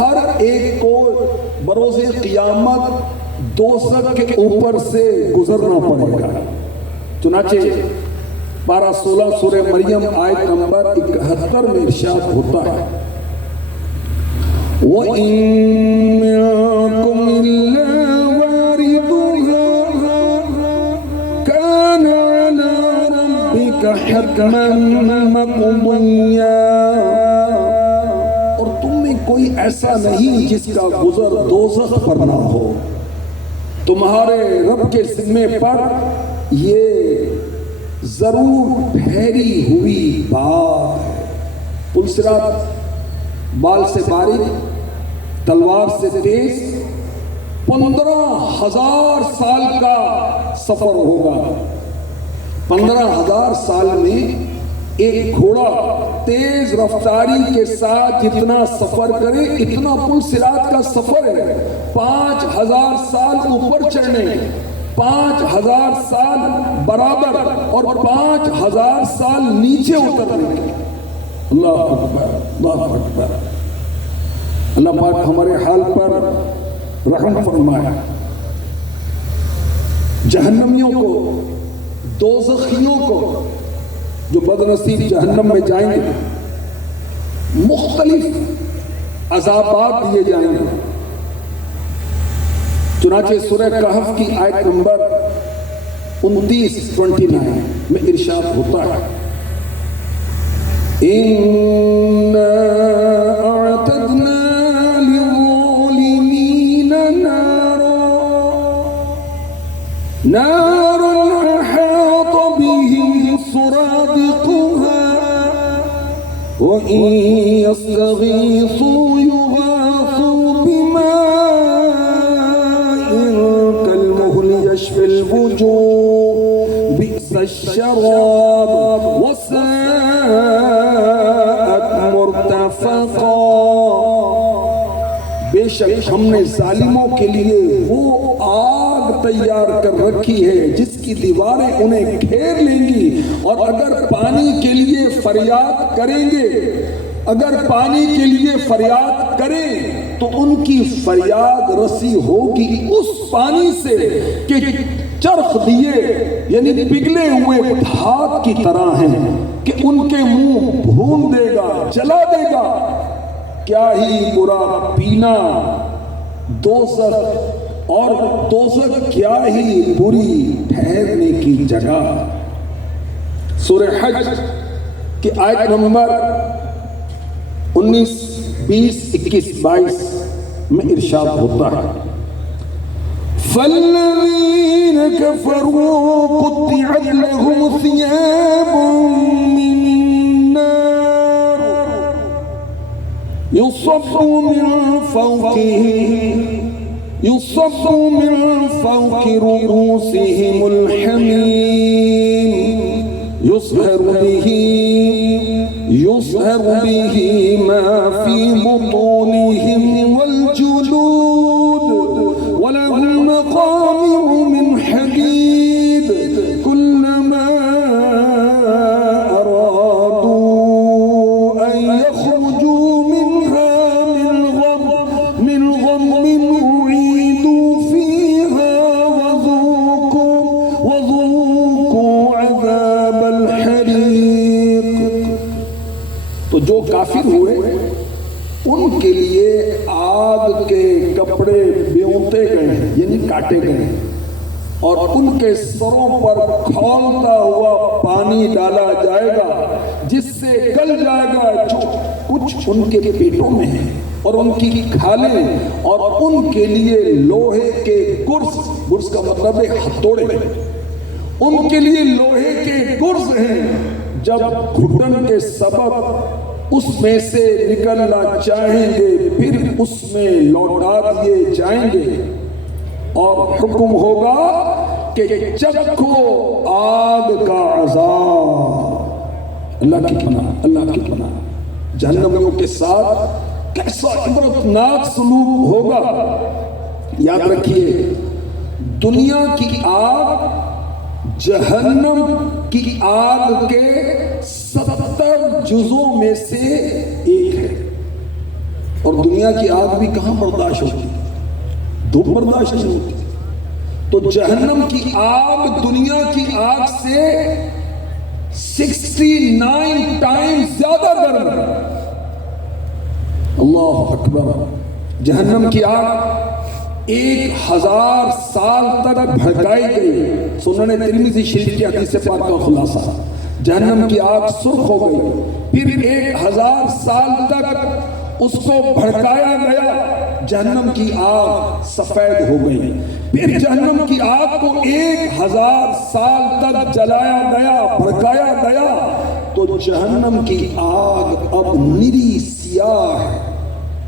ہر ایک کو بروز قیامت دوزخ کے اوپر سے گزرنا پڑے گا۔ چنانچہ پارہ 16 سورہ مریم آیت نمبر 71 میں ارشاد ہوتا ہے وَإِن مِّنكُمْ إِلَّا وَارِدُهَا كَانَ عَلَى رَبِّكَ حَتْمًا مَّقْضِيًّا، اور تم میں کوئی ایسا نہیں جس کا گزر دوزخ پر نہ ہو، تمہارے رب کے ذمے پر یہ ضرور ٹھہری ہوئی بات ہے۔ پلسرات بال سے باریک، تلوار سے تیز، 15,000 سال کا سفر ہوگا۔ 15,000 سال میں ایک گھوڑا تیز رفتاری کے ساتھ جتنا سفر کرے اتنا پلسرات کا سفر ہے۔ 5,000 سال اوپر چڑھنے، 5,000 سال برابر اور 5,000 سال نیچے اترنے کے۔ اللہ اکبر، اللہ اکبر۔ اللہ پاک ہمارے حال پر رحم فرمائے۔ جہنمیوں کو، دوزخیوں کو جو بدنصیب جہنم میں جائیں گے مختلف عذابات دیے جائیں گے۔ چنانچہ سورہ کہف کی آیت نمبر 29 میں ارشاد ہوتا ہے اِنَّا أَعْتَدْنَا لِلظَّالِمِينَ نَارًا أَحَاطَ بِهِمْ سُرَادِقُهَا وَإِن يَسْتَغِيثُوا يُغَاثُوا بِمَاءٍ كَالْمُهْلِ يَشْفِي الْوُجُوهَ بِئْسَ الشَّرَابُ وَسَاءَتْ مُرْتَفَقًا۔ بے شک ہم نے ظالموں کے لیے وہ آگ تیار کر رکھی ہے جس کی دیواریں انہیں گھیر لیں گی، اور اگر پانی کے لیے فریاد کریں گے، اگر پانی کے لیے فریاد کریں تو ان کی فریاد رسی ہوگی اس پانی سے کہ چرخ دیے یعنی پگھلے ہوئے دھات کی طرح ہیں کہ ان کے منہ بھون دے گا، جلا دے گا۔ کیا ہی برا پینا دوزخ، اور دوزخ کیا ہی بری ٹھہرنے کی جگہ۔ سورہ حج کی آیت نمبر 19، 20، 21، 22 میں ارشاد ہوتا ہے فَالَّذِينَ كَفَرُوا قُطِّعَتْ لَهُمْ ثِيَابٌ مِّن نَّارٍ يُصَبُّ مِن فَوْقِ رُؤُوسِهِمُ الْحَمِيمُ يُصْهَرُ بِهِ مَا فِي بُطُونِهِمْ وَالْجُلُودُ وَلَهُمْ مَقَامِعُ مِنْ حَدِيدٍ كُلَّمَا أَرَادُوا أَنْ يَخْرُجُوا مِنْهَا مِنْ غَمٍّ أُعِيدُوا فِيهَا وَذُوقُوا عَذَابَ الْحَرِيقِ۔ تو جو کافر ہوئے ان کے لیے آگ کے کپڑے بیونتے گئے یعنی کاٹے گئے، اور ان کے سروں پر کھولتا ہوا پانی ڈالا جائے گا جس سے گل جائے گا جو کچھ ان کے پیٹوں میں ہے، اور ان کی کھالیں، اور ان کے لیے لوہے کے گرز کا مطلب ہے ہتھوڑے، ان کے لیے لوہے کے گرز ہیں، جب گھٹن کے سبب اس میں سے نکلنا چاہیں گے پھر اس میں لوٹا دیے جائیں گے، اور حکم ہوگا کہ چکھو آگ کا عذاب۔ اللہ کی پناہ، اللہ کی پناہ۔ جہنمیوں کے ساتھ کیسا عبرتناک سلوک ہوگا۔ یاد رکھیے، دنیا کی آگ جہنم کی آگ کے 70 جزوں میں سے ایک ہے۔ اور دنیا کی آگ بھی کہاں برداشت ہوتی، دھوپ برداشت نہیں ہوتی. تو جہنم کی آگ دنیا کی آگ سے 69 ٹائمز زیادہ گرم ہے. اللہ اکبر. جہنم کی آگ 1000 سال تک بھڑکائی گئی. سنن ترمذی شریف کی حدیث پاک کا خلاصہ، جہنم کی آگ سرخ ہو گئی، پھر 1000 سال تک اس کو بھڑکایا گیا، جہنم کی آگ سفید ہو گئی. پھر جہنم کی آگ کو 1000 سال تک جلایا گیا، بھڑکایا گیا، تو جہنم کی آگ اب نری سیاہ ہے.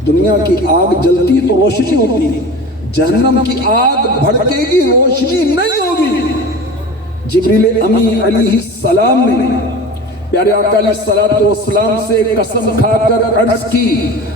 دنیا کی آگ جلتی تو روشنی ہوتی ہے، جہنم کی آگ بھڑکے گی روشنی نہیں ہوگی. جبریل امی علیہ السلام نے پیارے آقا علیہ السلام سے قسم کھا کر عرض کی،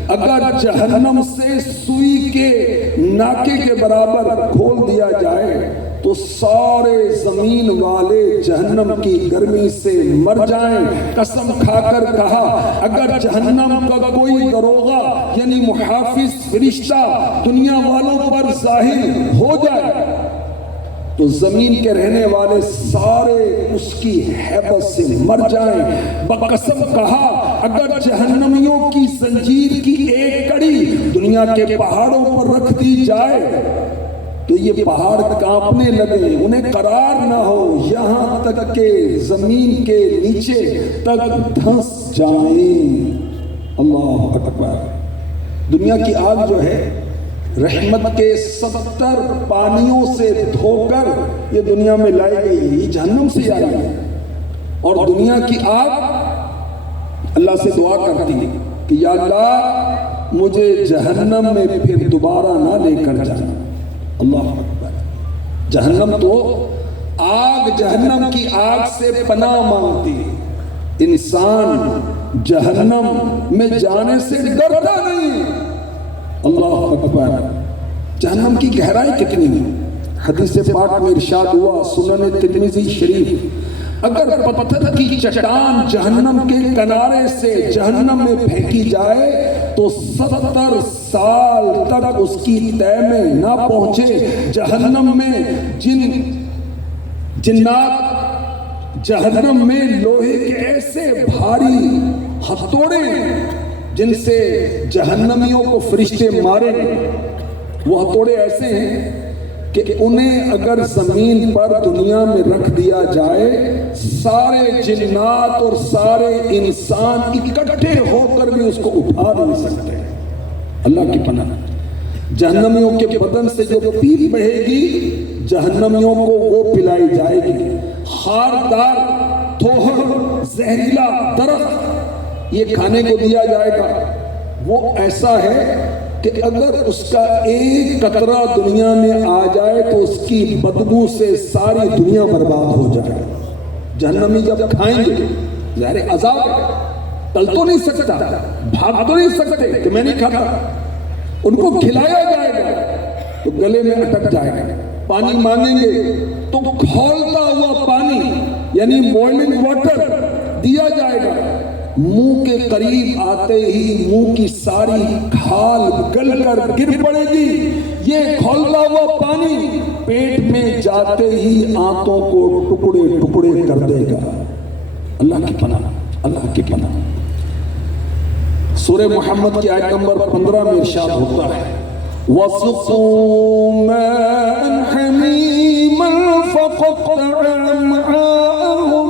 اگر جہنم سے سوئی کے ناکے کے برابر کھول دیا جائے تو سارے زمین والے جہنم کی گرمی سے مر جائیں. قسم کھا کر کہا، اگر جہنم کا کوئی دروغہ یعنی محافظ فرشتہ دنیا والوں پر ظاہر ہو جائے تو زمین کے رہنے والے سارے اس کی ہیبت سے مر جائیں. بقسم کہا، اگر جہنمیوں کی زنجیر کی ایک کڑی دنیا کے پہاڑوں پر رکھ دی جائے تو یہ پہاڑ کانپنے لگے، انہیں قرار نہ ہو، یہاں تک کہ زمین کے نیچے تک دھنس جائیں. اللہ اکبر. دنیا کی آگ جو ہے رحمت کے 70 پانیوں سے دھو کر یہ دنیا میں لائی گئی ہے، یہ جہنم سے آئی ہے. اور دنیا کی آگ اللہ سے دعا کرتی ہے کہ یا اللہ مجھے جہنم میں پھر دوبارہ نہ لے کر جانا. اللہ اکبر. جہنم تو آگ، جہنم کی آگ سے پناہ مانگتی ہے. انسان جہنم میں جانے سے ڈرتا نہیں. اللہ اکبر. جہنم کی گہرائی کتنی ہے؟ حدیث پاک میں ارشاد ہوا سنن ترمذی شریف، اگر پتھر کی چٹان جہنم کے کنارے سے جہنم میں پھینکی جائے تو 70 سال تک اس کی تہ میں نہ پہنچے. جہنم میں جنات جہنم میں لوہے کے ایسے بھاری ہتھوڑے جن سے جہنمیوں کو فرشتے مارے، وہ ہتھوڑے ایسے ہیں کہ انہیں اگر زمین پر دنیا میں رکھ دیا جائے سارے جنات اور سارے انسان اکٹھے ہو کر بھی اس کو اٹھا نہیں سکتے. اللہ کی پناہ. جہنمیوں کے بدن سے جو پیپ بہے گی جہنمیوں کو وہ پلائی جائے گی. خاردار تھوہر زہریلا درخت یہ کھانے کو دیا جائے گا. وہ ایسا ہے کہ اگر اس کا ایک قطرہ دنیا میں آ جائے تو اس کی بدبو سے ساری دنیا برباد ہو جائے. جہنمی جب کھائیں گے ظاہر عذاب ٹل تو نہیں سکتا، بھاگ تو نہیں سکتے کہ میں نہیں کھاتا. ان کو کھلایا جائے گا تو گلے میں اٹک جائے گا. پانی مانگیں گے تو کھولتا ہوا پانی یعنی بوائلنگ واٹر دیا جائے گا. منہ کے قریب آتے ہی منہ کی ساری کھال گل کر گر پڑے گی. یہ کھولتا ہوا پانی پیٹ میں جاتے ہی آنتوں کو ٹکڑے ٹکڑے کر دے گا. اللہ کی پناہ. اللہ کی پناہ. سورہ محمد کی آیت نمبر 15 میں ارشاد ہوتا ہے وَسُقُوا مَاءً حَمِيمًا فَقَطَّعَ أَمْعَاءَهُمْ،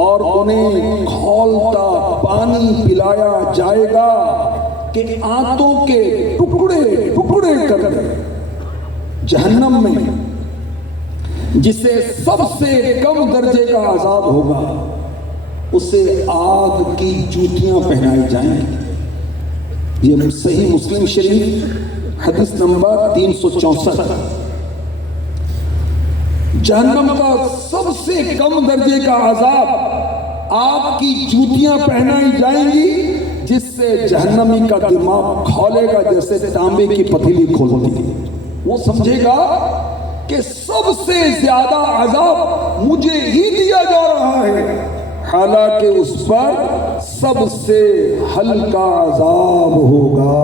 اور انہیں کھولتا پانی پلایا جائے گا کہ آنتوں کے ٹکڑے ٹکڑے کر دے. جہنم میں جسے سب سے کم درجے کا عذاب ہوگا اسے آگ کی جوتیاں پہنائی جائیں گی. یہ صحیح مسلم شریف حدیث نمبر 364. جہنم کا سب سے کم درجے کا عذاب آگ کی جوتیاں پہنائی جائیں گی جس سے جہنمی کا دماغ کھولے گا جیسے تانبے کی پتیلی کھولتی ہے. وہ سمجھے گا کہ سب سے زیادہ عذاب مجھے ہی دیا جا رہا ہے، حالانکہ اس پر سب سے ہلکا عذاب ہوگا۔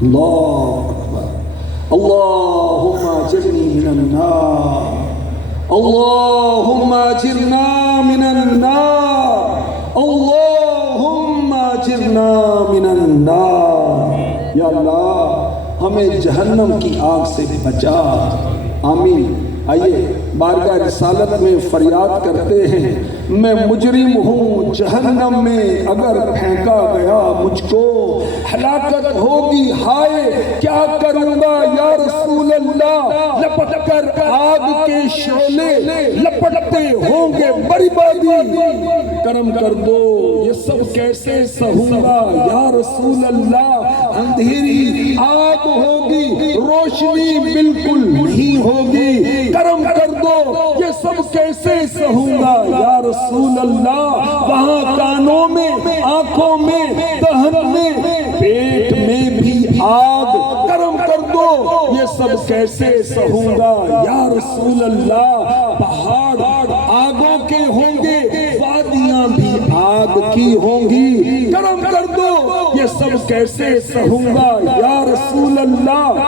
اللہ اکبر۔ اللہم اجرنی من النار، اللہم اجرنا من النار، اللہم اجرنا من النار۔ یا اللہ ہمیں جہنم کی آگ سے بچا، آمین۔ آئیے بارگاہ رسالت میں فریاد کرتے ہیں، میں مجرم ہوں، جہنم میں اگر پھینکا گیا مجھ کو ہلاکت ہوگی، ہائے کیا کروں گا یا رسول اللہ، لپٹ کر آگ کے شعلے لپٹتے ہوں گے بربادی، کرم کر دو یہ سب کیسے سہوں گا یا رسول اللہ، اندھیری آگ ہوگی روشنی بالکل نہیں ہوگی، کرم کر دو یہ سب کیسے سہوں گا یا رسول اللہ، وہاں کانوں میں آنکھوں میں دہن میں پیٹ میں بھی آگ، کرم کر دو یہ سب کیسے سہوں گا یا رسول اللہ، پہاڑ آگوں کے ہوں گے، وادیاں بھی آگ کی ہوں گی، کرم کر دو یہ سب کیسے سہوں گا یا رسول اللہ،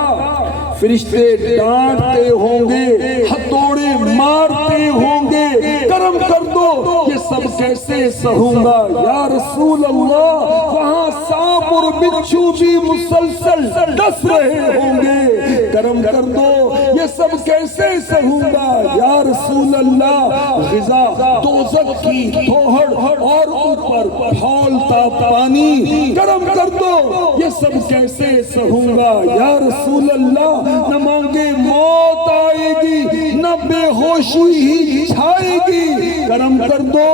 فرشتے ڈانٹتے ہوں گے، ہتھوڑے مارتے ہوں گے، کرم کر دو یہ سب کیسے سہوں گا یا رسول اللہ، وہاں سانپ اور بچھو بھی مسلسل ڈس رہے ہوں گے، کرم کر دو یہ سب کیسے سہوں گا یا رسول اللہ، غذا دوزخ کی تھوہڑ اور اوپر پھولتا پانی، کرم کر دو یہ سب کیسے سہوں گا یا رسول اللہ، نہ مانگے موت آئے گی نہ بے ہوشی ہی چھائے گی، کرم کر دو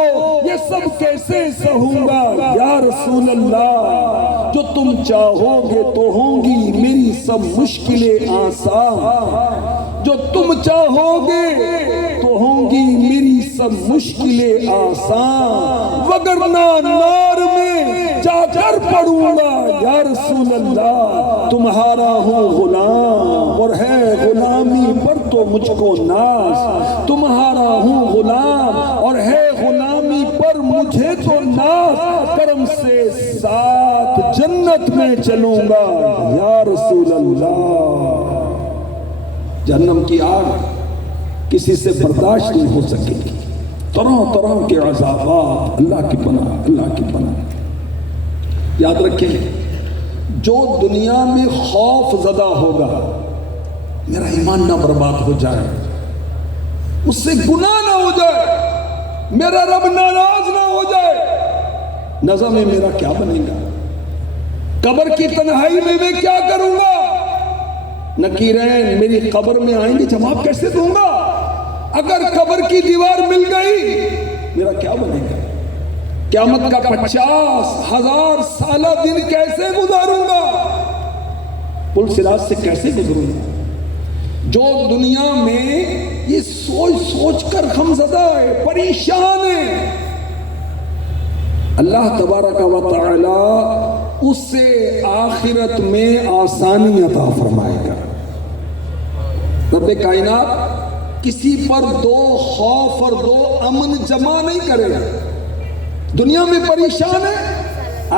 یہ سب کیسے سہوں گا یا رسول اللہ، جو تم چاہو گے تو ہوں گی میری سب مشکلیں آسان، جو تم چاہو گے تو ہوں گی میری سب مشکلیں آسان، وگرنہ نار میں جا کر پڑوں گا یا رسول اللہ، تمہارا ہوں غلام اور ہے غلامی پر تو مجھ کو ناز، تمہارا ہوں غلام اور ہے غلامی پر مجھے تو ناز، کرم سے ساتھ جنت میں چلوں گا یا رسول اللہ۔ جہنم کی آگ کسی سے برداشت نہیں ہو سکے گی، طرح طرح کے عذابات، اللہ کی پناہ، اللہ کی پناہ۔ یاد رکھیں جو دنیا میں خوف زدہ ہوگا، میرا ایمان نہ برباد ہو جائے، اس سے گناہ نہ ہو جائے، میرا رب ناراض نہ ہو جائے، نظم میں میرا کیا بنے گا، قبر کی تنہائی میں میں کیا کروں گا، نکیرین میری قبر میں آئیں گے، جواب کیسے دوں گا، اگر قبر کی دیوار مل گئی میرا کیا بنے گا، قیامت کا 50,000 سالہ دن کیسے گزاروں گا، پل صراط سے کیسے گزروں گا۔ جو دنیا میں یہ سوچ سوچ کر غمزدہ ہے، پریشان ہے، اللہ تبارک و تعالی اس سے آخرت میں آسانی عطا فرمائے گا۔ رب کائنات کسی پر دو خوف اور دو امن جمع نہیں کرے گا، دنیا میں پریشان ہے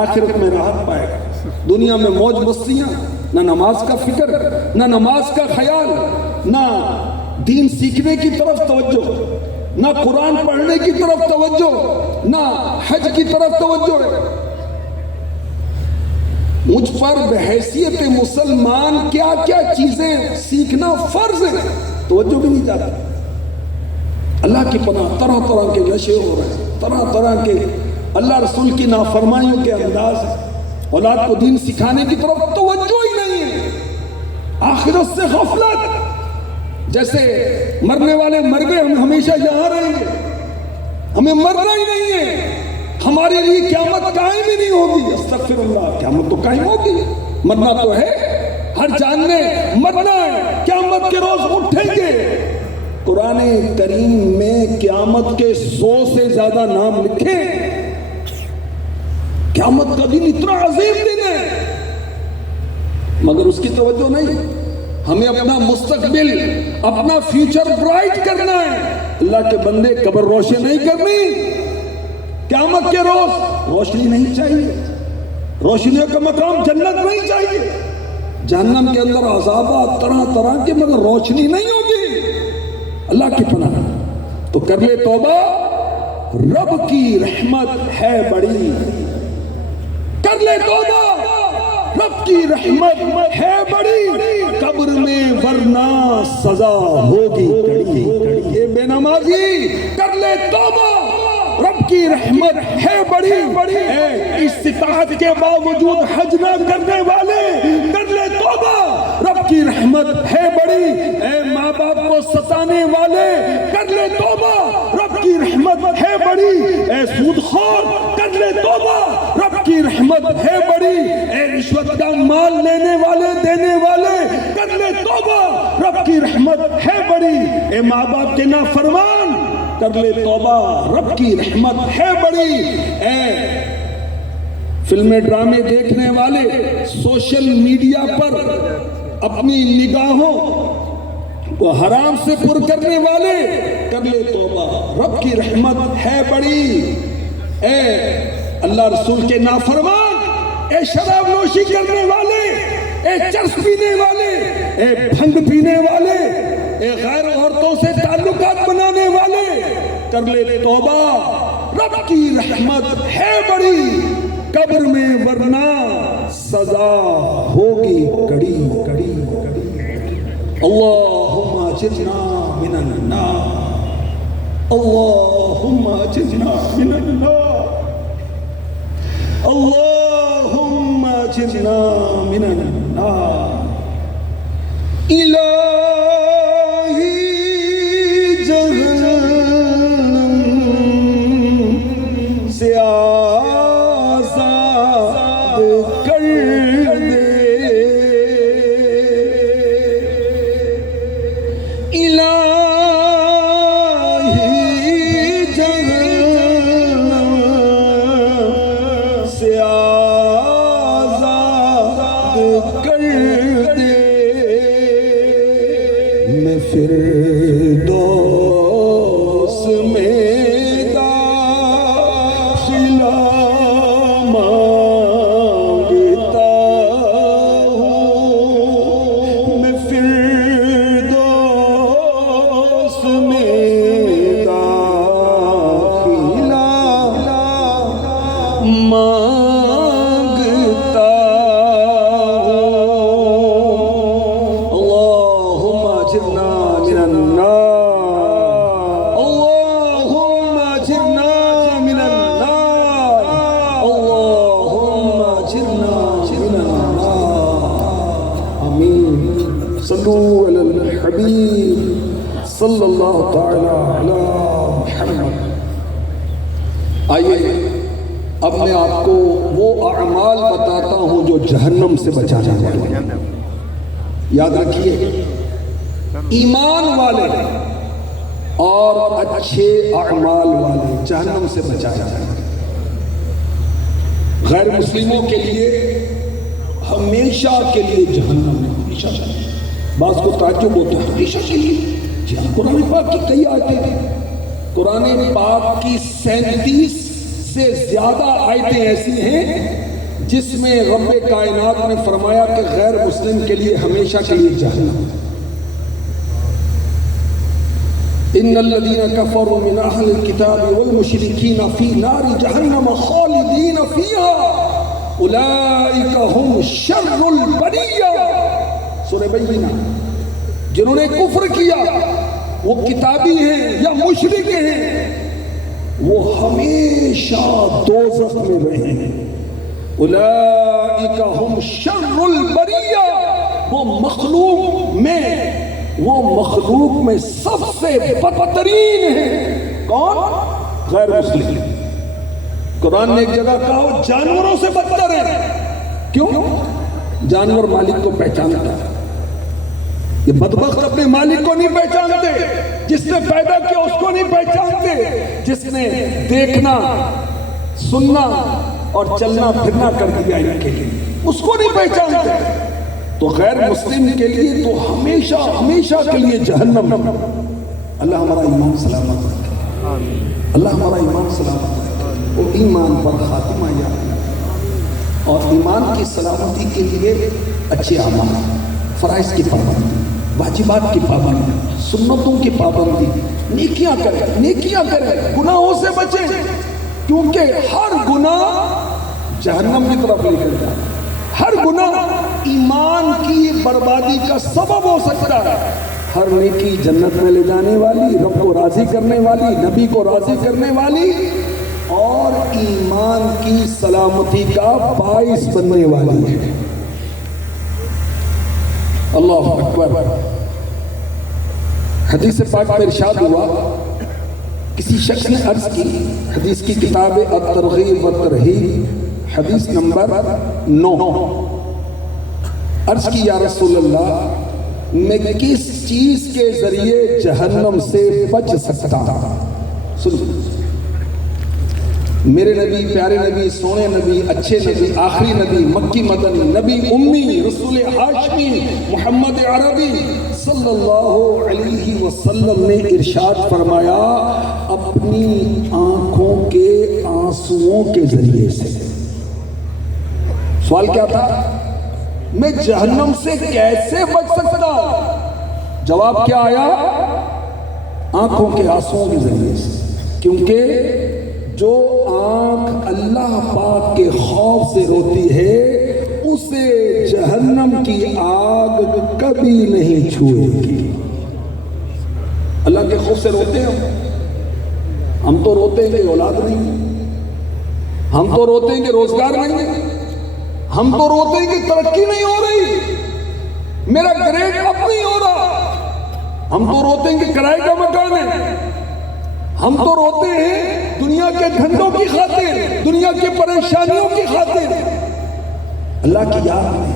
آخرت میں راحت پائے گا، دنیا میں موج مستیاں، نہ نماز کا فکر، نہ نماز کا خیال، نہ دین سیکھنے کی طرف توجہ، نہ قرآن پڑھنے کی طرف توجہ، نہ حج کی طرف توجہ ہے۔ مجھ پر بحیثیت مسلمان کیا کیا چیزیں سیکھنا فرض ہے، توجہ بھی نہیں جاتا۔ اللہ کی پناہ، طرح طرح کے نشے ہو رہے ہیں، طرح طرح کے اللہ رسول کی نافرمائیوں کے انداز ہیں، اولاد کو دین سکھانے کی طرف توجہ ہی نہیں ہے، آخرت سے غفلت، جیسے مرنے والے مر گئے ہم ہمیشہ یہاں رہیں گے، ہمیں مرنا ہی نہیں ہے، ہمارے لیے قیامت قائم ہی نہیں ہوگی۔ استغفر اللہ، قیامت تو قائم ہوگی، مرنا تو ہے، ہر جان نے مرنا ہے، قیامت کے روز اٹھیں گے۔ قرآن کریم میں قیامت کے 100 سے زیادہ نام لکھے، قیامت کا دن اتنا عظیم دن ہے، مگر اس کی توجہ نہیں۔ ہمیں اپنا مستقبل، اپنا فیوچر برائٹ کرنا ہے، اللہ کے بندے قبر روشن نہیں کرنی، قیامت کے روز روشنی نہیں چاہیے، روشنیوں کا مقام جنت نہیں چاہیے، جہنم کے اندر عذابات طرح طرح کے مگر روشنی نہیں ہوگی۔ اللہ کی پناہ، تو کر لے توبہ، رب کی رحمت ہے بڑی، کر لے توبہ، رب کی رحمت ہے بڑی، قبر میں ورنہ سزا ہوگی کڑی۔ یہ بے نمازی کر لے توبہ، رب کی رحمت ہے بڑی، اے استطاعت کے باوجود حج نہ کرنے والے کر لے توبہ، رب کی رحمت ہے بڑی، اے ماں باپ کو ستانے والے کر لے توبہ، رب کی رحمت ہے بڑی، اے سود خور کر لے توبہ، رب کی رحمت ہے بڑی، اے رشوت کا مال لینے والے دینے والے کر لے توبہ، رب کی رحمت ہے بڑی، اے ماں باپ کے نافرمان کر لے توبہ، رب کی رحمت ہے بڑی، اے فلمیں ڈرامے دیکھنے والے، سوشل میڈیا پر اپنی نگاہوں کو حرام سے پر کرنے والے کر لے توبہ، رب کی رحمت ہے بڑی، اے اللہ رسول کے نافرمان، اے شراب نوشی کرنے والے، اے چرس پینے والے، اے بھنگ پینے والے، اے غیر عورتوں سے تعلقات بنانے والے کر لے توبہ، رب کی رحمت ہے بڑی، قبر میں ورنہ سزا ہوگی کڑی کڑی کڑی۔ اللہم اجرنا من النار، اللہم اجرنا من النار، اللہم اجرنا من النار۔ الہی سے آزاد کر دے، الہی جہنم سے آزاد کر دے، میں فردوس میں صلو علی الحبیب صلی اللہ تعالی علی محمد۔ آئیے اب میں آپ کو وہ اعمال بتاتا ہوں جو جہنم سے بچانے والے، یاد رکھیے ایمان والے اور اچھے اعمال والے جہنم سے بچا جائیں۔ غیر مسلموں کے لیے ہمیشہ کے لیے جہنم ہے، ہمیشہ۔ بعض کو تعجب ہوتا ہے ہمیشہ کے لیے، جی قرآن پاک کی کئی آیتیں ہیں، قرآن پاک کی 37 سے زیادہ آیتیں ایسی ہیں جس میں رب کائنات نے فرمایا کہ غیر مسلم کے لیے ہمیشہ کے لیے جہنم ہے۔ ان الذين كفروا من اهل الكتاب والمشركين في نار جهنم خالدين فيها اولئك هم شر البرية۔ سورہ بینہ، جنہوں نے کفر کیا وہ کتابی ہیں یا مشرک ہیں، وہ ہمیشہ دوزخ میں رہیں۔ اولئک هم شر البرية، وہ مخلوق میں سب سے بدترین ہے۔ کون؟ غیر مسلم۔ قرآن نے ایک جگہ کہا وہ جانوروں سے بدتر ہے۔ کیوں؟ جانور مالک کو پہچانتا ہے، یہ بدبخت اپنے مالک کو نہیں پہچانتے، جس نے پیدا کیا اس کو نہیں پہچانتے، جس نے دیکھنا سننا اور چلنا پھرنا کر دیا ان کے لیے اس کو نہیں پہچانتے۔ تو غیر مسلم کے لیے تو ہمیشہ کے لیے جہنم۔ اللہ ہمارا ایمان سلامت رکھے، اللہ ہمارا ایمان سلامت رکھے۔ وہ ایمان پر خاتمہ یابی اور ایمان کی سلامتی کے لیے اچھے اعمال، فرائض کی پابندی، واجبات کی پابندی، سنتوں کی پابندی، نیکیاں کریں، گناہوں سے بچیں، کیونکہ ہر گناہ جہنم کی طرف لے کر جائے، ہر گناہ ایمان کی بربادی کا سبب ہو سکتا ہے، ہر نیکی جنت میں لے جانے والی، رب کو راضی کرنے والی، نبی کو راضی کرنے والی اور ایمان کی سلامتی کا باعث بننے والی ہے۔ اللہ اکبر۔ حدیث پاک میں ارشاد ہوا، کسی شخص نے عرض کی، حدیث کی کتاب الترغیب والترہیب حدیث نمبر 9، عرض کی یا رسول اللہ میں کس چیز کے ذریعے جہنم سے بچ سکتا ہوں؟ سنو، میرے نبی، پیارے نبی، سونے نبی، اچھے نبی، آخری نبی، مکی مدنی، نبی امی، رسول ہاشمی، محمد عربی صلی اللہ علیہ وسلم نے ارشاد فرمایا، اپنی آنکھوں کے آنسوؤں کے ذریعے سے۔ سوال کیا تھا؟ میں جہنم سے کیسے بچ سکتا ہوں؟ جواب کیا آیا؟ آنکھوں کے آنسوؤں کے ذریعے سے، کیونکہ جو آنکھ اللہ پاک کے خوف سے روتی ہے اسے جہنم کی آگ کبھی نہیں چھوئے گی۔ اللہ کے خوف سے روتے ہیں ہم تو روتے ہیں کہ اولاد نہیں، ہم تو روتے ہیں کہ روزگار نہیں، ہم تو روتے ہیں کہ ترقی نہیں ہو رہی، میرا گریڈ اپ نہیں ہو رہا، ہم تو روتے ہیں کہ کرائے کا مکان ہے، ہم تو روتے ہیں دنیا کے دھندوں کی خاطر، دنیا کی پریشانیوں کی خاطر۔ اللہ کی یاد میں،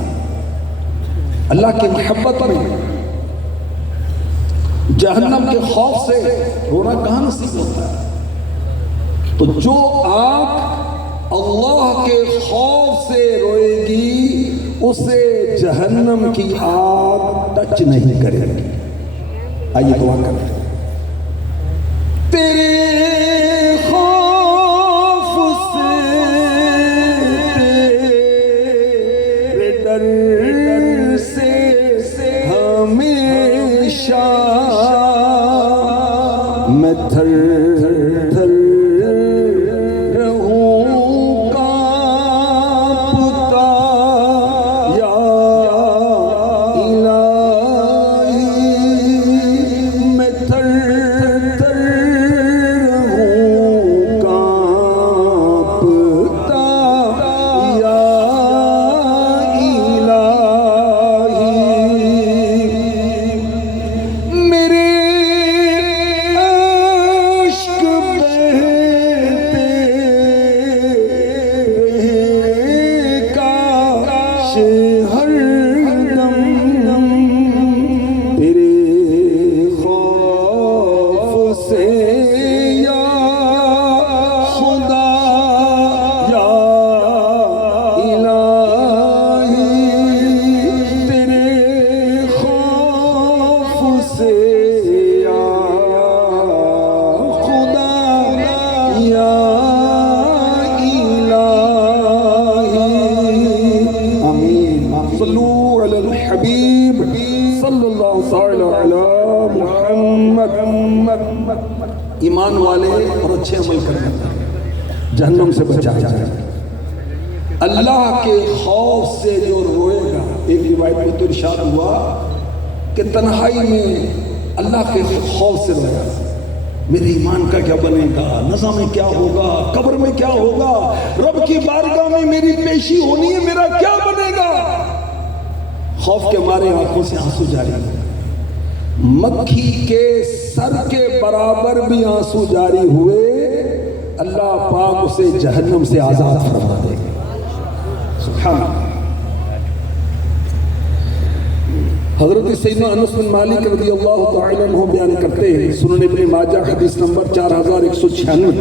اللہ کی محبت میں، جہنم کے خوف سے رونا کہاں نصیب ہوتا ہے؟ تو جو آنکھ اللہ کے خوف سے روئے گی اسے جہنم کی آگ ٹچ نہیں کرے گی۔ آئیے دعا کریں۔ تیرے خوف سے، تیرے ڈر سے ہمیشہ میں تھر تھر رہوں کانپتا، یا الہی میں تھر تھر رہوں کانپتا، یا الہی میرے ہر دم تیرے خوف سے یا خدا، یا الہی تیرے خوف سے یا خدا، یا صلو علی الحبیب صلی اللہ تعالی علی محمد۔ ایمان والے اور اچھے عمل کرنے والے جہنم سے بچا جائے۔ اللہ کے خوف سے جو روئے گا، ایک روایت میں تو ارشاد ہوا کہ تنہائی میں اللہ کے خوف سے رویا، میرے ایمان کا کیا بنے گا، نظام میں کیا ہوگا، قبر میں کیا ہوگا، رب کی بارگاہ میں میری پیشی ہونی ہے، میرا کیا بنے گا؟ خوف کے مارے آنکھوں سے آنسو جاری ہوئے، مکھی کے سر کے برابر بھی آنسو جاری ہوئے، اللہ پاک اسے جہنم سے آزاد فرما دے گا۔ سبحان اللہ۔ حضرت سیدنا انس بن مالک رضی اللہ تعالی عنہ بیان کرتے ہیں، سنن ابن ماجہ حدیث نمبر 4196،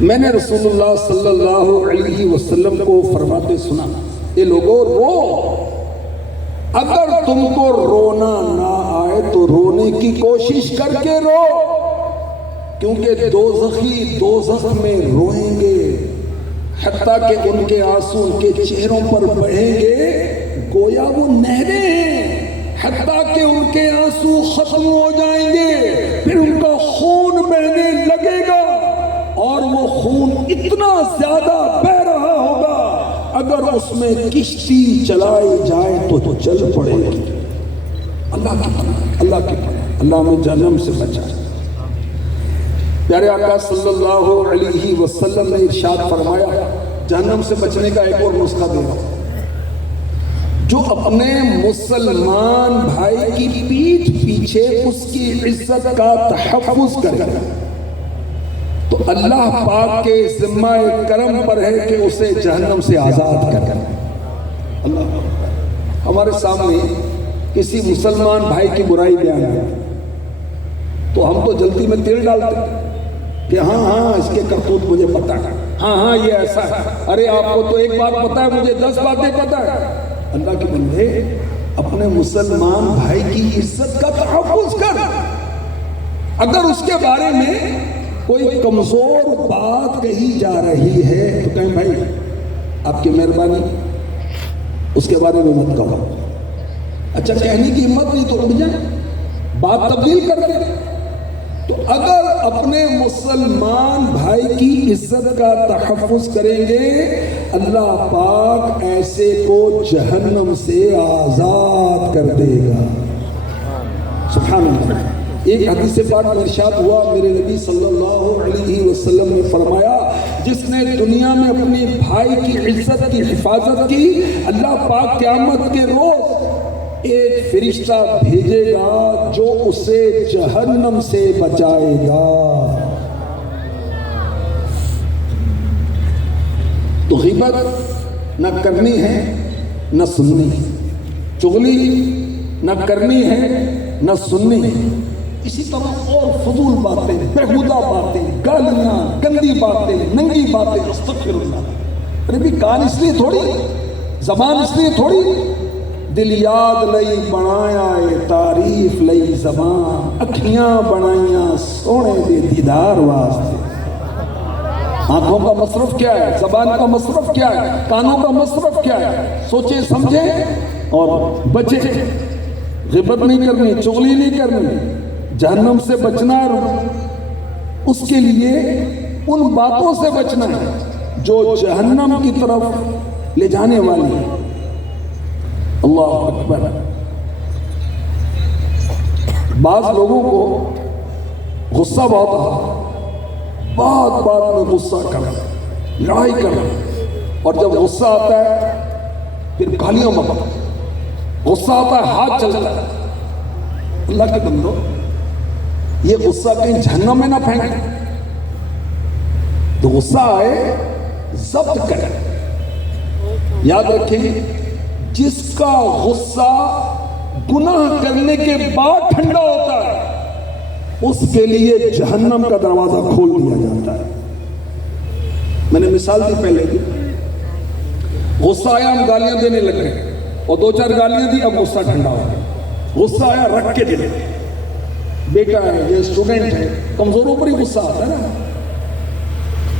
میں نے رسول اللہ صلی اللہ علیہ وسلم کو فرماتے سنا، اے لوگوں رو، اگر تم کو رونا نہ آئے تو رونے کی کوشش کر کے رو، کیونکہ دوزخی دوزخ میں روئیں گے حتیٰ کہ ان کے آنسو ان کے چہروں پر بہیں گے گویا وہ نہریں ہیں، حتیٰ کہ ان کے آنسو ختم ہو جائیں گے، پھر ان کا خون بہنے لگے گا، اور وہ خون اتنا زیادہ بہ رہا ہوگا اگر اس میں کشتی چلائی جائے تو چل پڑے گی۔ اللہ کی پناہ، اللہ کی پناہ، اللہ ہمیں جہنم سے بچائے۔ پیارے آقا صلی اللہ علیہ وسلم نے ارشاد فرمایا، جہنم سے بچنے کا ایک اور نسخہ دے رہا ہوں، جو اپنے مسلمان بھائی کی پیٹھ پیچھے اس کی عزت کا تحفظ کرے تو اللہ پاک کے ذمہ کرم پر ہے کہ اسے جہنم سے آزاد کرے۔ اللہ ہمارے سامنے کسی مسلمان بھائی کی برائی بیان ہے تو ہم تو جلدی میں تیل ڈالتے ہیں کہ ہاں اس کے کرتوت مجھے پتہ ہے، ہاں یہ ایسا ہے، ارے آپ کو تو ایک بات پتہ ہے، مجھے 10 باتیں پتہ ہے۔ اللہ کے بندے، اپنے مسلمان بھائی کی عزت کا تحفظ کر، اگر اس کے بارے میں کوئی کمزور بات کہی جا رہی ہے تو کہیں بھائی آپ کی مہربانی اس کے بارے میں مت کہو، اچھا کہنے کی ہمت نہیں تو اٹھ جائیں، بات تبدیل کر دیں۔ تو اگر اپنے مسلمان بھائی کی عزت کا تحفظ کریں گے اللہ پاک ایسے کو جہنم سے آزاد کر دے گا۔ سبحان اللہ۔ ایک حدیث پاک میں ارشاد ہوا، میرے نبی صلی اللہ علیہ وسلم نے فرمایا، جس نے دنیا میں اپنے بھائی کی عزت کی حفاظت کی، اللہ پاک قیامت کے روز ایک فرشتہ بھیجے گا جو اسے جہنم سے بچائے گا۔ تو غیبت نہ کرنی ہے نہ سننی، چغلی نہ کرنی ہے نہ سننی، اسی طرح اور فضول باتیں، بیہودہ باتیں، گالیاں، گندی باتیں، ننگی باتیں، استغفر اللہ۔ ارے بھی کان اس لیے تھوڑی، زبان اس لیے تھوڑی، دل یاد لئی بنایا اے تعریف لئی زبان، اکھیاں بنائیاں سونے دے دیدار واسطے۔ آنکھوں کا مصرف کیا ہے، زبان کا مصرف کیا ہے، کانوں کا مصرف کیا ہے، سوچے سمجھے اور بچے۔ غیبت نہیں کرنی، چغلی نہیں کرنی، جہنم سے بچنا ہے، اس کے لیے ان باتوں سے بچنا ہے جو جہنم کی طرف لے جانے والی ہے۔ اللہ اکبر۔ بعض لوگوں کو غصہ بہت آتا، بات میں غصہ کرنا، لڑائی کرنا، اور جب غصہ آتا ہے پھر گالیاں بکنا، غصہ آتا ہے ہاتھ چلتا ہے۔ اللہ کے بندو، یہ غصہ کہیں جہنم میں نہ پھینکے، تو غصہ آئے ضبط کریں۔ یاد رکھیں، جس کا غصہ گناہ کرنے کے بعد ٹھنڈا ہوتا ہے اس کے لیے جہنم کا دروازہ کھول دیا جاتا ہے۔ میں نے مثال دی پہلے کی، غصہ آیا ہم گالیاں دینے لگ گئے اور 2-4 گالیاں دی، اب غصہ ٹھنڈا ہو گیا۔ غصہ آیا رکھ کے دے، بیٹا ہے یہ اسٹوڈنٹ ہے، کمزوروں پر ہی غصہ آتا ہے نا،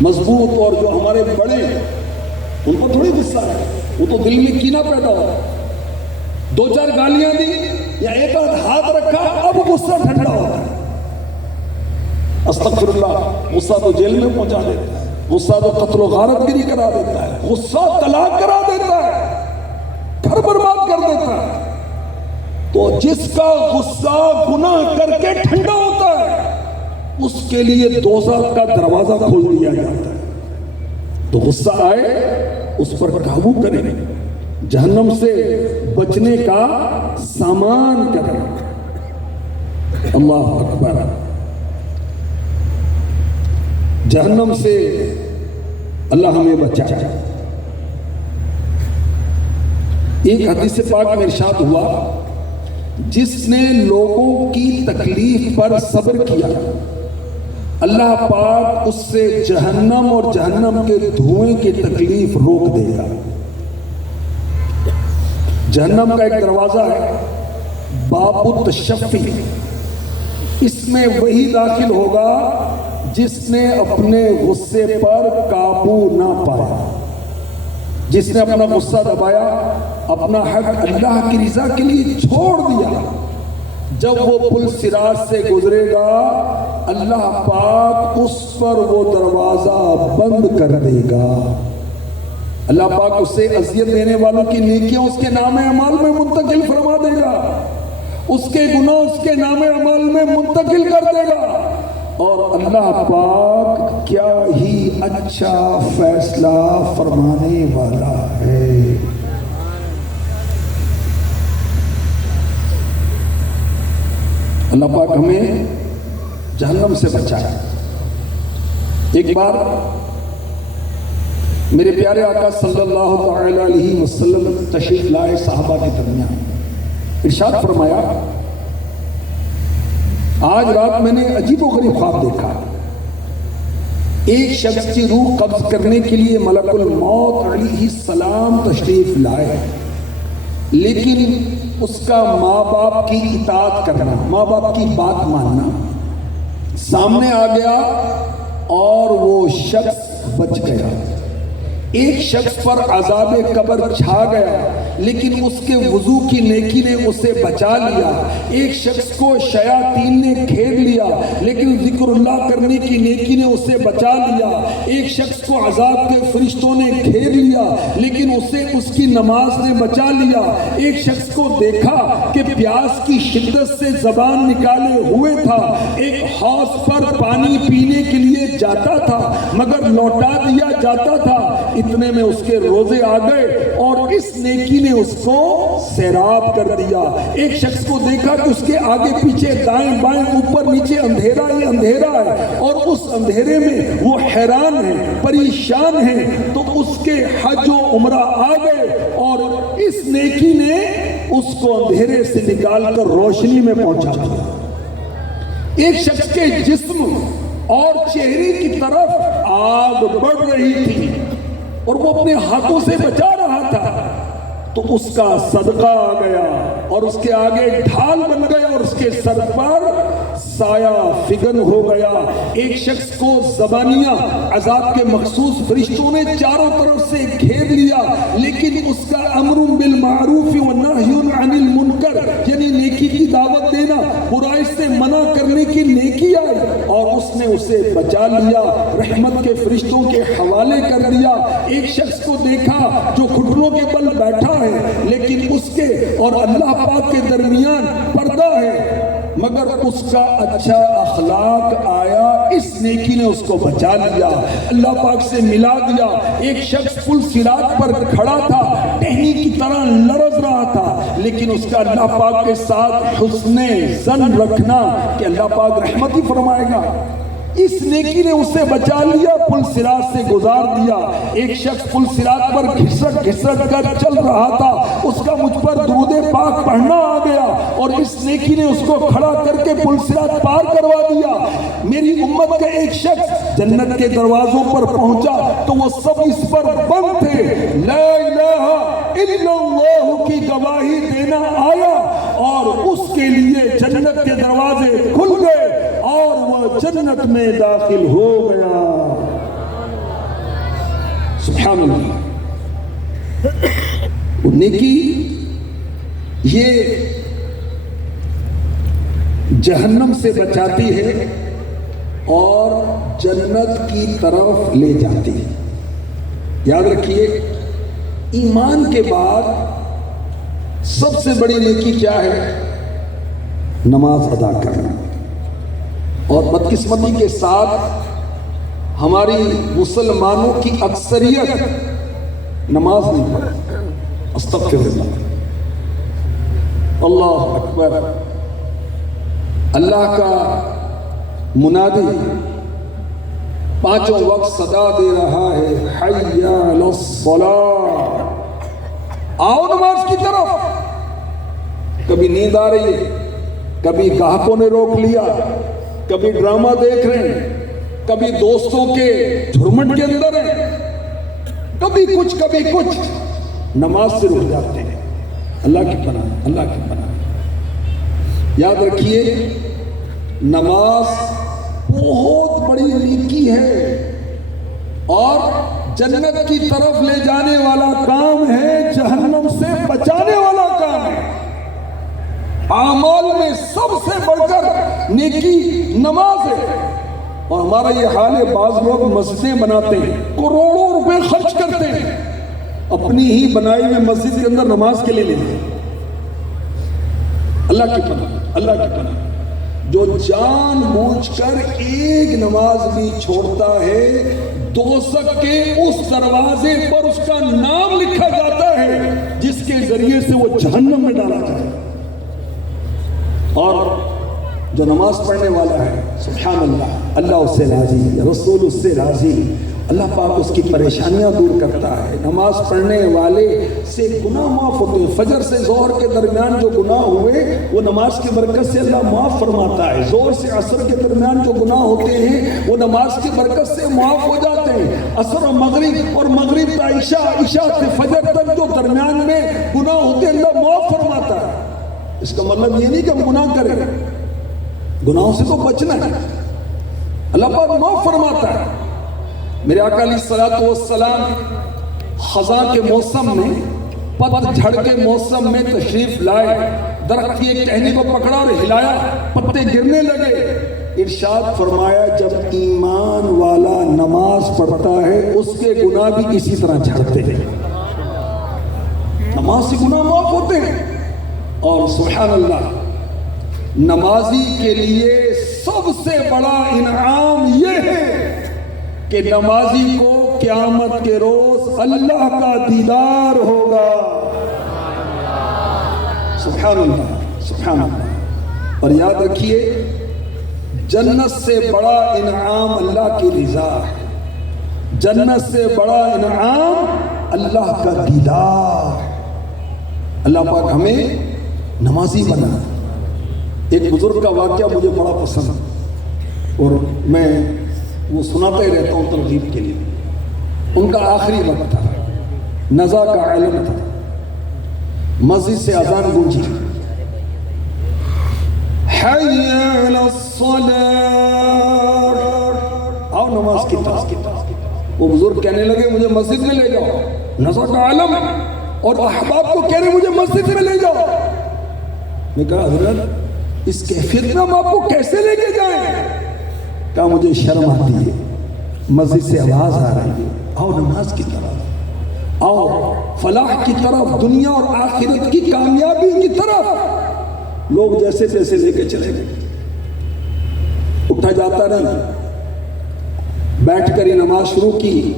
مضبوط اور جو ہمارے بڑے ہیں ان کو تھوڑی غصہ ہے، وہ تو دل میں کینہ پیدا ہو، 2-4 گالیاں دی یا ایک آدھ ہاتھ رکھا، اب غصہ ٹھنڈا ہوتا ہے۔ استغفر اللہ، غصہ تو جیل میں پہنچا دیتا ہے، غصہ تو قتل و غارت گری کرا دیتا ہے، غصہ طلاق کرا دیتا ہے، گھر برباد کر دیتا ہے۔ تو جس کا غصہ گناہ کر کے ٹھنڈا ہوتا ہے اس کے لیے دوزخ کا دروازہ کھول دیا جاتا ہے۔ تو غصہ آئے اس پر قابو کریں، جہنم سے بچنے کا سامان کریں۔ اللہ اکبر۔ جہنم سے اللہ ہمیں بچائے۔ ایک حدیث پاک میں ارشاد ہوا، جس نے لوگوں کی تکلیف پر صبر کیا اللہ پاک اس سے جہنم اور جہنم کے دھوئیں کی تکلیف روک دے گا۔ جہنم کا ایک دروازہ ہے باب التشفی، اس میں وہی داخل ہوگا جس نے اپنے غصے پر قابو نہ پایا، جس نے اپنا غصہ دبایا، اپنا حق اللہ کی رضا کے لیے چھوڑ دیا۔ جب وہ پل صراط سے گزرے گا اللہ پاک اس پر وہ دروازہ بند کر دے گا۔ اللہ پاک اسے اذیت دینے والوں کی نیکیاں اس کے نام اعمال میں منتقل فرما دے گا، اس کے گناہ اس کے نام اعمال میں منتقل کر دے گا، اور اللہ پاک کیا ہی اچھا فیصلہ فرمانے والا ہے۔ اللہ پاک ہمیں جہنم سے بچائے۔ ایک بار میرے پیارے آقا صلی اللہ تعالی علیہ وسلم تشریف لائے صحابہ کے درمیان، ارشاد فرمایا آج رات میں نے عجیب و غریب خواب دیکھا۔ ایک شخص کی روح قبض کرنے کے لیے ملک الموت علیہ السلام تشریف لائے، لیکن اس کا ماں باپ کی اطاعت کرنا، ماں باپ کی بات ماننا سامنے آ گیا اور وہ شخص بچ گیا۔ ایک شخص پر عذاب قبر چھا گیا لیکن اس کے وضو کی نیکی نے اسے بچا لیا۔ ایک شخص کو شیاطین نے گھیر لیا لیکن ذکر اللہ کرنے کی نیکی نے اسے بچا لیا۔ ایک شخص کو عذاب کے فرشتوں نے گھیر لیا لیکن اسے اس کی نماز نے بچا لیا۔ ایک شخص کو دیکھا کہ پیاس کی شدت سے زبان نکالے ہوئے تھا، ایک حوض پر پانی پینے کے لیے جاتا تھا مگر لوٹا دیا جاتا تھا، اتنے میں اس کے روزے آ گئے اور اس نیکی نے اس کو سیراب کر دیا۔ ایک شخص کو دیکھا کہ اس کے آگے پیچھے دائیں بائیں اوپر نیچے اندھیرا ہی اندھیرا ہے اور اس اندھیرے میں وہ حیران ہے، پریشان ہے، تو اس کے حج و عمرہ آ گئے اور اس نیکی نے اس کو اندھیرے سے نکال کر روشنی میں پہنچا دیا۔ ایک شخص کے جسم اور چہرے کی طرف آگ بڑھ رہی تھی اور وہ اپنے ہاتھوں سے بچا رہا تھا تو اس کا صدقہ آ گیا اور اس کے آگے ڈھال بن گیا اور اس کے سر پر سایہ فگن ہو گیا۔ ایک شخص کو زبانیہ عذاب کے مخصوص فرشتوں نے چاروں طرف سے گھیر لیا لیکن اس کا امر بالمعروف و نہی عن المنکر یعنی نیکی کی دعوت دینا، برائی سے منع کرنے کی نیکی آئی اور اس نے اسے بچا لیا، رحمت کے فرشتوں کے حوالے کر دیا۔ ایک شخص کو دیکھا جو گھٹنوں کے بل بیٹھا ہے لیکن اس کے اور اللہ پاک کے درمیان پردہ ہے مگر اس کا اچھا اخلاق آیا، اس نیکی نے اس کو بچا لیا، اللہ پاک سے ملا دیا۔ ایک شخص پل صراط پر کھڑا تھا، ٹہنی کی طرح لرز رہا تھا لیکن اس کا اللہ پاک کے ساتھ حسن ظن رکھنا کہ اللہ پاک رحمت ہی فرمائے گا، اس نیکی نے اسے بچا لیا، پل صراط سے گزار دیا۔ ایک شخص پل صراط پر گھسٹ گھسٹ کر چل رہا تھا، اس کا مجھ پر درود پاک پڑھنا آ گیا اور اس نیکی نے اس کو کھڑا کر کے پل صراط پار کروا دیا۔ میری امت کا ایک شخص جنت کے دروازوں پر پہنچا تو وہ سب اس پر بند تھے، لا الہ الا اللہ کی گواہی دینا آیا اور اس کے لیے جنت کے دروازے کھل گئے اور وہ جنت میں داخل ہو گیا۔ سبحان اللہ۔ نیکی یہ جہنم سے بچاتی ہے اور جنت کی طرف لے جاتی ہے۔ یاد رکھیے ایمان کے بعد سب سے بڑی نیکی کیا ہے؟ نماز ادا کرنا۔ اور بدقسمتی کے ساتھ ہماری مسلمانوں کی اکثریت نماز نہیں پڑھتی۔ استغفر اللہ، اللہ اکبر۔ اللہ کا منادی پانچوں وقت صدا دے رہا ہے، حی علی الصلاۃ، آؤ نماز کی طرف۔ کبھی نیند آ رہی ہے، کبھی گاہکوں نے روک لیا، کبھی ڈرامہ دیکھ رہے ہیں، کبھی دوستوں کے جھرمٹ کے اندر ہیں، کبھی کچھ نماز سے رک جاتے ہیں۔ اللہ کی پناہ، اللہ کی پناہ۔ یاد رکھیے نماز بہت بڑی نیکی ہے اور جنت کی طرف لے جانے والا کام ہے، جہنم سے بچانے والا کام ہے۔ اعمال میں سب سے بڑھ کر نیکی نماز ہے، اور ہمارا یہ حال ہے، بعض لوگ مسجدیں بناتے ہیں، کروڑوں روپے خرچ کرتے ہیں، اپنی ہی بنائی ہوئی مسجد کے اندر نماز کے لیے لیتے ہیں۔ اللہ کی پناہ، اللہ کی پناہ، جو جان بوجھ کر ایک نماز بھی چھوڑتا ہے، دوزخ کے اس دروازے پر اس کا نام لکھا جاتا ہے جس کے ذریعے سے وہ جہنم میں ڈالا جائے۔ اور جو نماز پڑھنے والا ہے، سبحان اللہ، اللہ اس سے راضی، رسول اس سے راضی، اللہ پاک اس کی پریشانیاں دور کرتا ہے۔ نماز پڑھنے والے سے گناہ معاف ہوتے ہیں۔ فجر سے ظہر کے درمیان جو گناہ ہوئے وہ نماز کی برکت سے اللہ معاف فرماتا ہے۔ ظہر سے عصر کے درمیان جو گناہ ہوتے ہیں وہ نماز کی برکت سے معاف ہو جاتے ہیں۔ عصر و مغرب اور مغرب تا عشاء، عشاء سے فجر تک جو درمیان میں گناہ ہوتے ہیں اللہ معاف فرماتا ہے۔ اس کا مطلب یہ نہیں کہ ہم گناہ کریں، گناہوں سے تو بچنا ہے، اللہ پاک معاف فرماتا ہے۔ میرے آقا علیہ الصلوۃ والسلام خزاں کے موسم میں، پت جھڑ کے موسم میں تشریف لائے، درخت کی ایک ٹہنی کو پکڑا اور ہلایا، پتے گرنے لگے، ارشاد فرمایا جب ایمان والا نماز پڑھتا ہے اس کے گناہ بھی اسی طرح جھڑتے ہیں، نماز سے گناہ معاف ہوتے ہیں۔ اور سبحان اللہ، نمازی کے لیے سب سے بڑا انعام یہ ہے کہ نمازی کو قیامت کے روز اللہ کا دیدار ہوگا۔ سبحان اللہ، سبحان اللہ۔ اور یاد رکھیے، جنت سے بڑا انعام اللہ کی رضا ہے، جنت سے بڑا انعام اللہ کا دیدار۔ اللہ پاک ہمیں نمازی بنا۔ ایک بزرگ کا واقعہ مجھے بڑا پسند اور میں وہ سناتا ہی رہتا ہوں ترغیب کے لیے۔ ان کا آخری وقت تھا، نزا کا عالم تھا، مسجد سے اذان گونجی، حی علی الصلاۃ، آؤ نماز کی طرف۔ وہ بزرگ کہنے لگے مجھے مسجد میں لے جاؤ، نزا کا عالم، اور احباب کو کہہ رہے مجھے مسجد میں لے جاؤ۔ میں کہا حضرت اس کیفیت میں ہم آپ کو کیسے لے کے جائیں؟ کہا مجھے شرم آتی ہے، مسجد سے آواز آ رہی ہے، آؤ نماز کی طرف، آؤ فلاح کی طرف، دنیا اور آخرت کی کامیابی کی طرف۔ لوگ جیسے تیسے لے کے چلے گئے، اٹھا جاتا رہا، بیٹھ کر یہ نماز شروع کی۔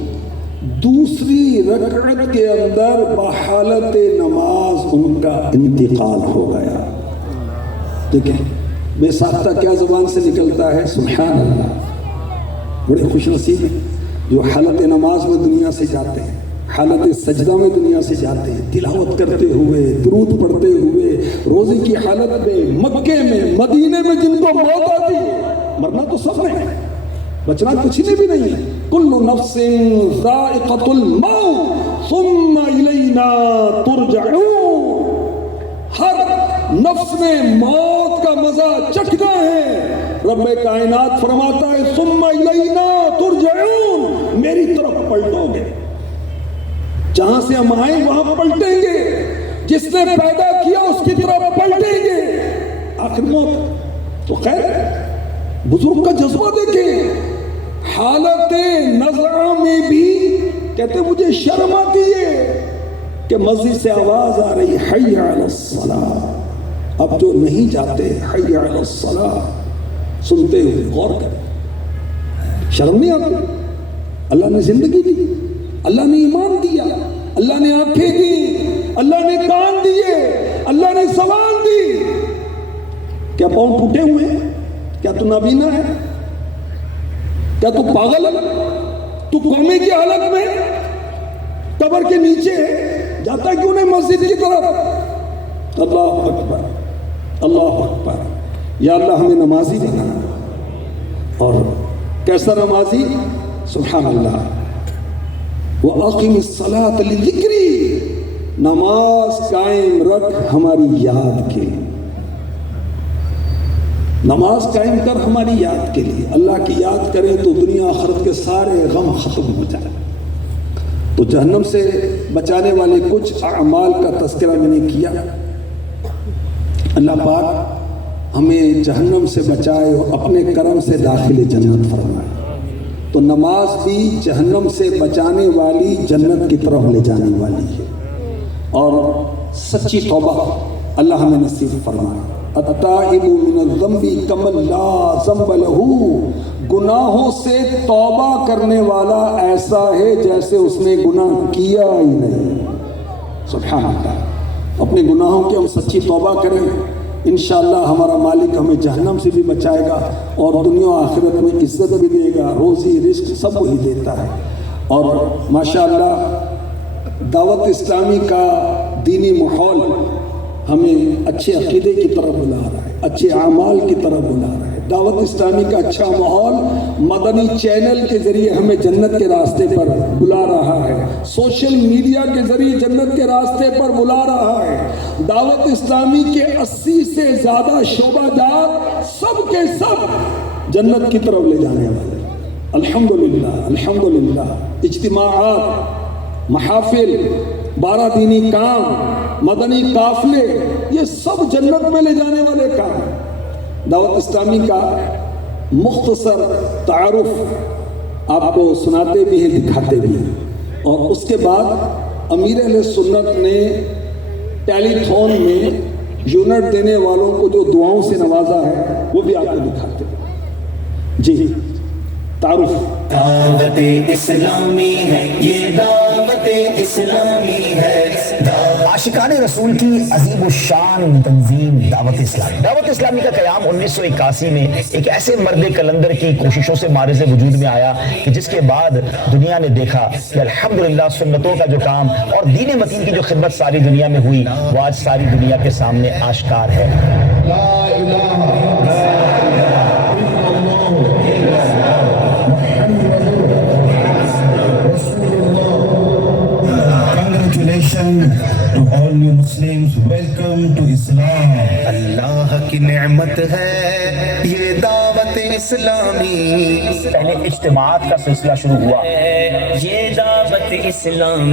دوسری رکعت کے اندر بحالت نماز ان کا انتقال ہو گیا۔ دیکھیں بے ساختہ کیا زبان سے نکلتا ہے، سبحان اللہ۔ بڑے خوش نصیب ہیں جو حالت نماز میں دنیا سے جاتے ہیں، حالت سجدہ میں دنیا سے جاتے ہیں، تلاوت کرتے ہوئے، درود پڑھتے ہوئے، روزے کی حالت میں، مکے میں، مدینے میں جن کو موت آتی ہے، مرنا تو سب نے ہے، بچنا کچھ نے بھی نہیں ہے۔ کل نفس ذائقۃ الموت ثم الینا ترجعون، ہر نفس نے موت کا مزہ چکھنا ہے۔ رب کائنات فرماتا ہے ثم الینا ترجعون، میری طرف پلٹو گے، جہاں سے ہم آئیں وہاں پلٹیں گے، جس نے پیدا کیا اس کی طرف پلٹیں گے، آخر موت۔ تو خیر بزرگ کا جذبہ دیکھیں، حالت نزع میں بھی کہتے مجھے شرم آتی ہے کہ مسجد سے آواز آ رہی حی علی الصلاۃ، اب جو نہیں جاتے حی علی الصلاۃ سنتے ہوئے غور کریں، شرم نہیں آتی؟ اللہ نے زندگی دی، اللہ نے ایمان دیا، اللہ نے آنکھیں دی، اللہ نے کان دیے، اللہ نے زبان دی، کیا پاؤں ٹوٹے ہوئے ہیں؟ کیا تو نابینا ہے؟ کیا تو پاگل ہے؟ تو کومے کی حالت میں قبر کے نیچے ہے، جاتا کیوں نہیں مسجد کی طرف؟ اللہ اکبر، اللہ اکبر۔ یا اللہ ہمیں نمازی بنا، اور کیسا نمازی؟ سبحان اللہ۔ وَأَقِمِ الصَّلَاةَ لِذِكْرِي، نماز قائم رکھ ہماری یاد کے۔ نماز قائم کر ہماری یاد کے لیے، اللہ کی یاد کریں تو دنیا آخرت کے سارے غم ختم ہو جائیں۔ تو جہنم سے بچانے والے کچھ اعمال کا تذکرہ میں نے کیا۔ اللہ پاک ہمیں جہنم سے بچائے اور اپنے کرم سے داخل جنت فرمائے۔ تو نماز بھی جہنم سے بچانے والی، جنت کی طرف لے جانے والی ہے، اور سچی توبہ اللہ ہمیں نصیب فرمائے۔ التائب من الذنب کمن لا ذنب له، گناہوں سے توبہ کرنے والا ایسا ہے جیسے اس نے گناہ کیا ہی نہیں۔ سبحان اللہ، اپنے گناہوں کی ہم سچی توبہ کریں، انشاءاللہ ہمارا مالک ہمیں جہنم سے بھی بچائے گا اور دنیا و آخرت میں عزت بھی دے گا، روزی رزق سب وہی دیتا ہے۔ اور ماشاءاللہ دعوت اسلامی کا دینی ماحول ہمیں اچھے عقیدے کی طرف بلا رہا ہے، اچھے اعمال کی طرف بلا رہا ہے۔ دعوت اسلامی کا اچھا ماحول مدنی چینل کے ذریعے ہمیں جنت کے راستے پر بلا رہا ہے، سوشل میڈیا کے ذریعے جنت کے راستے پر بلا رہا ہے۔ دعوت اسلامی کے 80 سے زیادہ شعبہ جات سب کے سب جنت کی طرف لے جانے والے۔ الحمدللہ الحمدللہ، اجتماعات، محافل، 12 دینی کام، مدنی قافلے، یہ سب جنت میں لے جانے والے کام ہیں۔ دعوت اسلامی کا مختصر تعارف آپ کو سناتے بھی ہیں، دکھاتے بھی ہیں، اور اس کے بعد امیر اہل سنت نے ٹیلی تھون میں یونٹ دینے والوں کو جو دعاؤں سے نوازا ہے وہ بھی آپ کو دکھاتے ہیں۔ جی تعارف۔ دعوت اسلامی ہے یہ، دعوت اسلامی ہے۔ عاشقان رسول کی عظیم الشان تنظیم دعوت اسلامی۔ دعوت اسلامی کا قیام 1981 میں ایک ایسے مرد کلندر کی کوششوں سے معرض وجود میں آیا کہ جس کے بعد دنیا نے دیکھا کہ الحمدللہ سنتوں کا جو کام اور دین متین کی جو خدمت ساری دنیا میں ہوئی وہ آج ساری دنیا کے سامنے آشکار ہے۔ لا الہ الا Congratulations to all new Muslims. Welcome to Islam. اللہ کی نعمت ہے یہ دعوت اسلامی۔ پہلے اجتماعات کا سلسلہ شروع ہوا، یہ دعوت اسلامی۔